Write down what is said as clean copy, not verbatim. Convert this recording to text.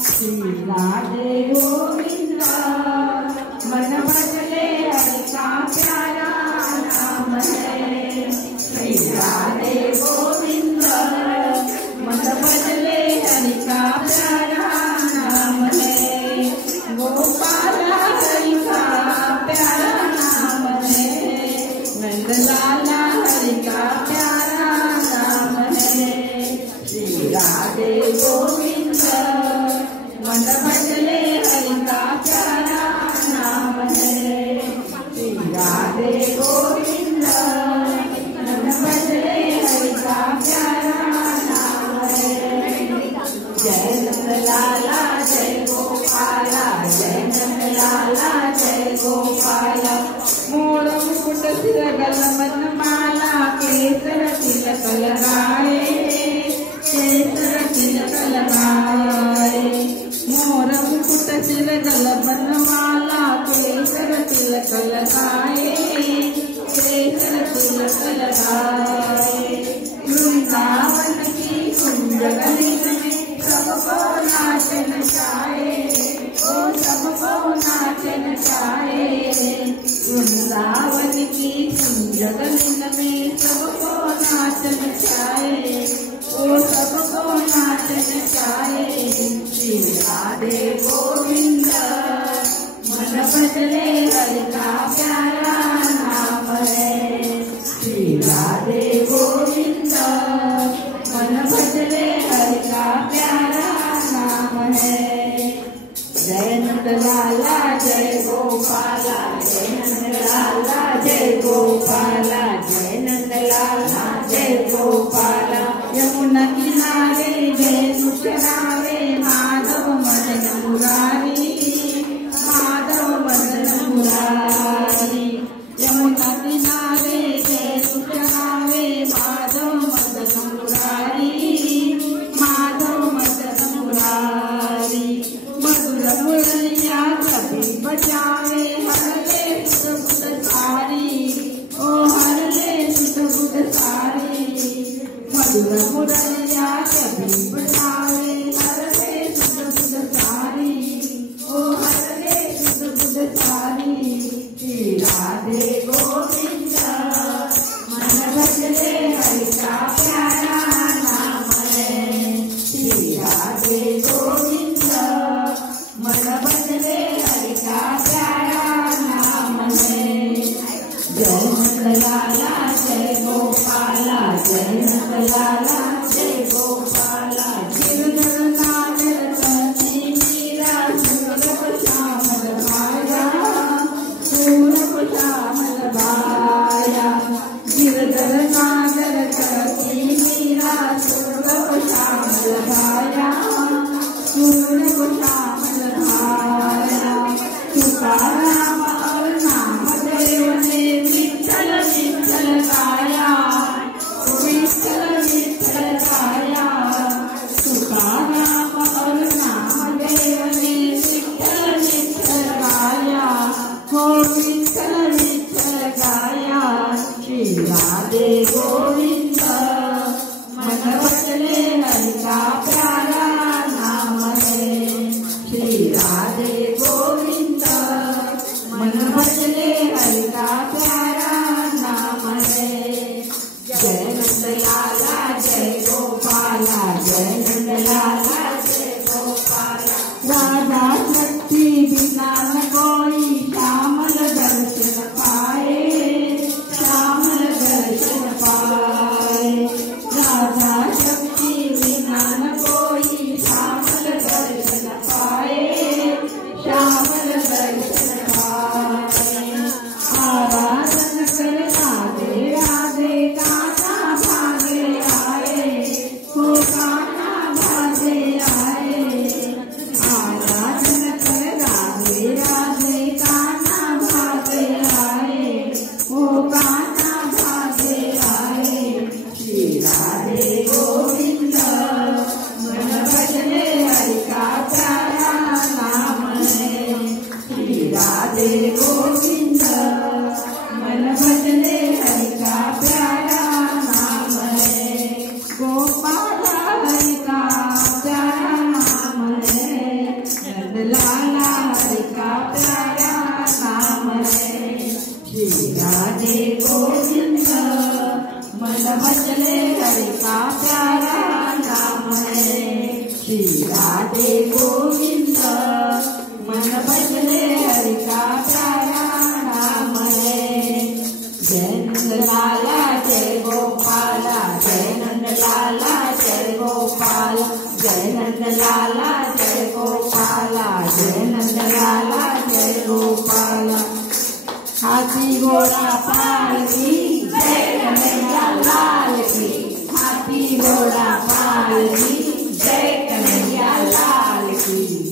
श्री राधे गोविंद मन बदले हरि का प्यारा नाम है। श्री राधे गोविंद मन बदले हरि का प्यारा नाम है। गोपाल हरि का प्यारा नाम है। नंदलाला हरि का प्यारा नाम है। श्री राधे गोविंद मन बदले हरि का प्यारा नाम है। श्री राधे गोविंद मन बदले हरि का प्यारा नाम है। जय नंदलाला जय गोपाला, जय नंदलाला जय गोपाला। मोर मुकुट सिर गल माला, केसर तिलक लगाए, केसर तिलक लगाए। मोर मुकुट सिर गल बनवाला, केसर तिलक लगाए, केसर तिलक लगाए। वृंदावन की कुंज गली में सबको नाचन चाहे, ओ सबको नाचन चाहे। वृंदावन की कुंज गली में सबको नाचन चाहे, ओ सबको नाचन चाहे। श्री राधे गोविंद मन बदले हरि का प्यारा नाम है। श्री राधे गोविंद मन बदले हरि का प्यारा नाम है। जय नंदलाला जय गोपाला, जय नंदलाला जय गोपाला, जय नंदलाला जय गोपाला। यमुना किनारे जय चरावे, माधव मदन मुरारी, माधव मदन मुरारी। यमुना किनारे जय चरावे, माधव मदन मुरारी, माधव मदन मुरारी। मधुर मुरलिया कभी बजावे, हर ले सुध बुध सारी, ओ हर ले सुध बुध सारी। मधुर मुरलिया कभी बजावे, हर ले सुध बुध सारी, ओ हर ले सुध बुध सारी। श्री राधे गोविंद मन बदले हरि का प्यारा नाम है। श्री राधे गोविंद मन बदले हरि का प्यारा नाम है। जय नंदलाला जय गोपाला, जय नंदलाला जय गोपाला। गिरधर नागर सती मीरा, सूरभ श्यामल भाया, सूरभ श्यामल भाया। गिरधर नागर सती मीरा, सूरभ श्यामल भाया, सूरभ श्यामल भाया। तुकाराम और नामदेव ने विठ्ठल विठ्ठल गाया, विठ्ठल विठ्ठल गाया। तुकाराम और नामदेव ने विठ्ठल विठ्ठल गाया, हो विठ्ठल विठ्ठल गाया। श्री राधे गोविंद मन बदले हरि का प्यारा नाम है। हाथी घोड़ा पाल की जय कन्हैया लाल की। हाथी घोड़ा पाल की जय कन्हैया लाल की।